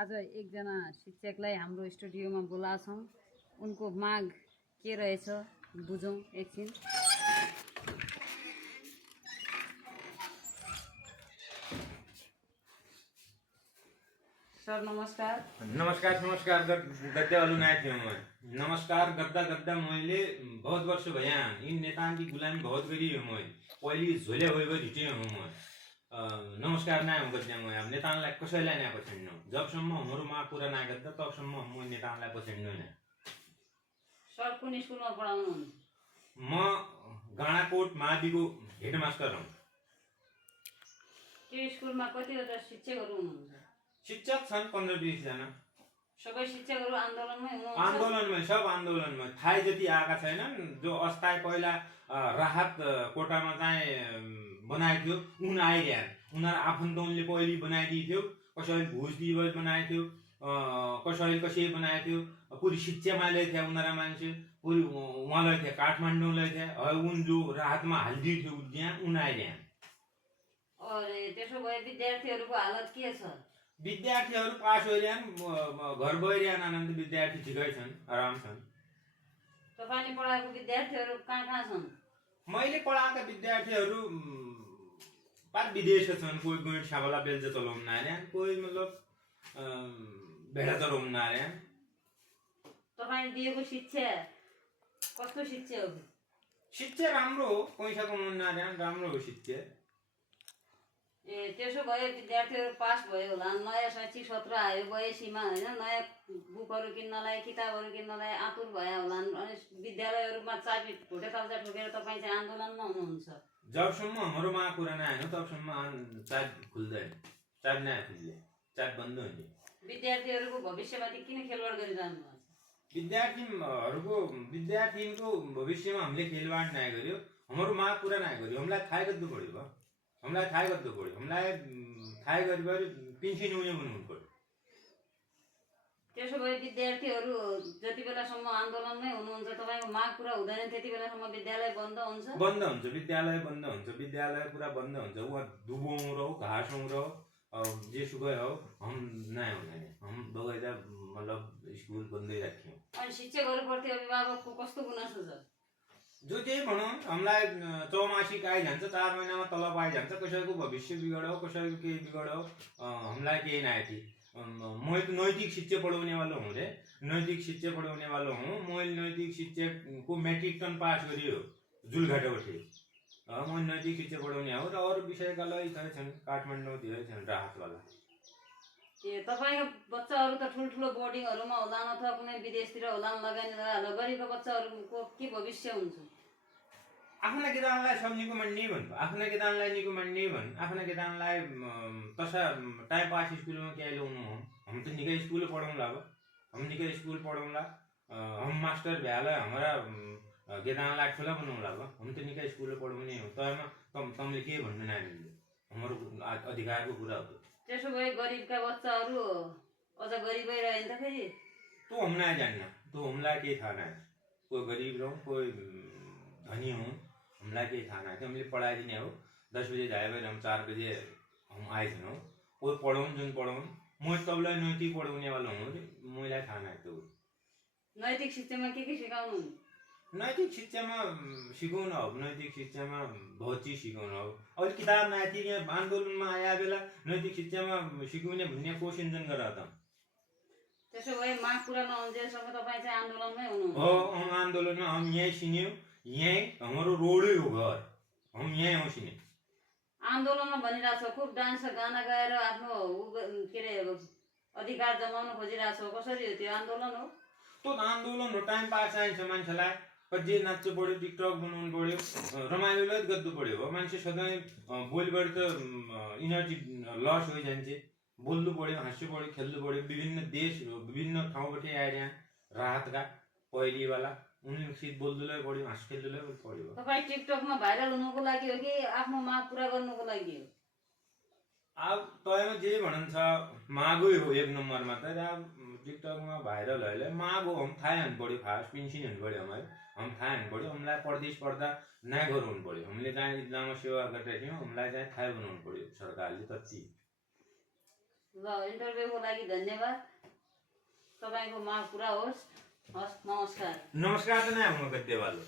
आज एकजना शिक्षकलाई हाम्रो स्टुडियोमा बोलाछौँ। उनको माग के रहेछ बुझौँ एकछिन। सर नमस्कार। नमस्कार नमस्कार गद्दा अलुनाय थियो म। नमस्कार गद्दा गद्दा मैले बहुत वर्ष भया इन नेतान की गुलामी बहुत गरी हो म। पहिले झोले होइबो ढिटे हो म। नमस्कार ना हम गद्दा म। अब नेतानलाई कसैलाई ना पछिन्नु। जबसम्म हाम्रो माग पूरा ना गद्दा तबसम्म म नेतानलाई पछिन्नु न। सर कुन स्कुलमा पढाउनु? म गाडाकोट माविको हेडमास्टर हुँ। त्यो स्कुलमा कतिवटा शिक्षकहरू हुनुहुन्छ? शिक्षक छन् 15-20 जना। सबै शिक्षकहरू आन्दोलनमै हुनुहुन्छ? आन्दोलनमै, सब आन्दोलनमै। थाहै जति आएका छैनन्। जो अस्थायी पहिला राहत कोटामा चाहिँ बनाएको थियो उन आइरहन्। उनीहरू आफन्तौनले पहिले बनाइदिएको थियो। कसैले घुस दिएर बनाएको थियो, कसैले कसै बनाएको थियो। पुरी शिक्षामा ल्याएको थियो उनीहरू मान्छे, पुरी उहाँ ल्याएको थियो काठमाडौँ ल्याएको थियो। उन जो राहतमा हालिदिएको थियो त्यहाँ उन आइरहन्। अरे त्यसो भए विद्यार्थीहरूको हालत के छ? विद्यार्थीहरू पास होइरहन्, घर गइरहन्। आनन्द विद्यार्थी ठिकै छन्, आराम छन्। तपाईले पढाएको विद्यार्थीहरू कहाँ छन्? मैले पढाएका विद्यार्थीहरू पार विदेश छन्। कोही गैँड साबला बेल्जा चलाउन आएन, कोही मतलब भेडा चलाउन आएन। तपाईले दिएको शिक्षा कस्तो शिक्षा हो? शिक्षा राम्रो हो, पैसा कमाउन आएन, राम्रो हो शिक्षा। ए त्यसो भए विद्यार्थीहरू पास भयो होला। नयाँ शैक्षिक सत्र आयो बयसीमा हैन, नयाँ बुकहरू किन्नलाई किताबहरू किन्नलाई आतुर भए होला। अनि विद्यालयहरूमा चाबी ढोटे ताल्चा ठोकेर तपाईँ चाहिँ आन्दोलनमा हुनुहुन्छ। जबसम्म हाम्रो माग पूरा नआएन तबसम्म चाबी खुल्दैन। चाबी नआए खुल्ले, चाबी बन्द हुन्छ। विद्यार्थीहरूको भविष्यमाथि किन खेलवाड गरिरहनु भएको छ? विद्यार्थीको भविष्यमा हामीले खेलवाड नै गर्यो। हाम्रो माग पूरा नै गर्यो। हामीलाई थाहै गर्नु पर्यो। हामीलाई थाहै गर्नु पर्यो। हामीलाई थाहै गरेपछि पेन्सन हुने बनाउनु पर्यो। त्यसो भए विद्यार्थीहरू जति बेलासम्म आन्दोलनमै हुनुहुन्छ तपाईँको माग पुरा हुँदैन त्यति बेलासम्म विद्यालय बन्द हुन्छ? बन्द हुन्छ, विद्यालय बन्द हुन्छ। विद्यालय पुरा बन्द हुन्छ। वहाँ दुबों रहो, घासों रहो, जे सुकै हो, हम नहीं होने। हम बगैर मतलब स्कुल बन्दै राख्यौँ। अनि शिक्षकहरूप्रति अभिभावकको कस्तो गुनासो छ? जो त्यही भनौँ, हामीलाई चौमासिक आइजान्छ, 4 महिनामा तलब आइजान्छ। कसैको भविष्य बिगडो, कसैको केही बिगडो, हामीलाई केही नहीं थी। मैं तो नैतिक शिक्षा पढ़ाने वाला हूँ रे। नैतिक शिक्षा पढ़ाने वाला हूँ। मैं नैतिक शिक्षा को मैट्रिक टन पास करियो जुलघाटा उठे। मैं नैतिक शिक्षा पढ़ाने हो र अरू विषयका लागि थै छन् काठमाडौँ धेरै छन् राहत वाला। ए तपाईको बच्चाहरू त ठुलठुलो बोर्डिङहरूमा होलान् अथवा कुनै विदेशतिर होलान् लगानी होला। गरिबको बच्चाहरूको के भविष्य हुन्छ? आफ्ना कितानलाई सब निको मान्ने भन्छ। आफ्ना कितानलाई निको मान्ने भन्। आफ्ना कितानलाई तसा टाइम पास स्कुलमा क्या ल्याउनु हो? हम त निकै स्कुल पढाउँला अब। हम निकै स्कुल पढाउँला। हम मास्टर भ्याला हमारा कितानलाई ठुला बनाउँला अब। हम त निकै स्कुल पढाउने हो। तयमा तमले के भन्नु नानीले? हाम्रो अधिकारको कुरा हो। त्यसो भए गरिबका बच्चाहरू अझ गरिबै रहे नि त फेरि? तो हम नहीं जानना। तो हमलाई के थाहा नहीं। कोही गरिब रहो, कोही धनी हो, हमलाई के थाहा नहीं। हमले पढाइदिने हो। 10 बजे जाए भएर हम 4 बजे हम आइछन् हो। कोही पढाउन् जुन पढाउन्। म सबलाई नैतिक पढाउने वाला हुँ। मलाई थाहा नहीं तो। नैतिक शिक्षामा के सिकाउनु? नैतिक शिक्षामा सिकाउनु हो। नैतिक शिक्षामा बहुत चीज सिकाउनु हो। अहिले किताब नैतिक आन्दोलनमा आया बेला नैतिक शिक्षामा सिकाउने भन्ने क्वेसन जन गरा त। त्यसो भए माग पुरा नहुन्जेलसम्म तपाईँ चाहिँ आन्दोलनमै हुनुहुन्छ? हो, हम आन्दोलनमा हम यहीँ सिन्यौँ। यहीँ हाम्रो रोडै हो घर। हम यहीँ हो सिने। आन्दोलनमा भनिरहेको छ खुब डान्स गाना गाएर आफ्नो के अरे अधिकार जमाउन खोजिरहेको छ। कसरी हो त्यो आन्दोलन हो? तो आन्दोलन हो। टाइम पास चाहिन्छ मान्छेलाई। जे नाच्नु पर्यो, टिकटक बनाउनु पर्यो, रमाइलोलाई गर्नु पर्यो हो। मान्छे सधैँ बोलीबाट त इनर्जी लस भइजान्छ। बोल्नु पर्यो, हाँस्नु पर्यो, खेल्नु पर्यो। विभिन्न देश विभिन्न ठाउँबाट आएर राहतका पहिलेवाला उनीसित बोल्नुलाई पर्यो, हाँस खेल्नुलाई पर्यो। तपाईँ टिकटकमा भाइरल हुनुको लागि हो कि आफ्नो माग पुरा गर्नुको लागि हो? अब तयमा जे भनिन्छ मागै हो एक नम्बरमा त। अब टिकटकमा भाइरल अहिले माग हो। हम थाहै हुनु पर्यो। खास पेन्सन हुनु पर्यो। हम थाहै हुनु पर्यो। हामीलाई परदेश पढ्दा नै गराउनु पर्यो। हामीले चाहिँ इस्लाममा सेवा गरिरहेको थियौँ। हामीलाई चाहिँ थाहै बनाउनु पर्यो सरकारले। तति ल इन्टरभ्यूको लागि धन्यवाद। तपाईँको माग पुरा होस्। हस्, नमस्कार। नमस्कार त नै हाम्रो गद्यवालो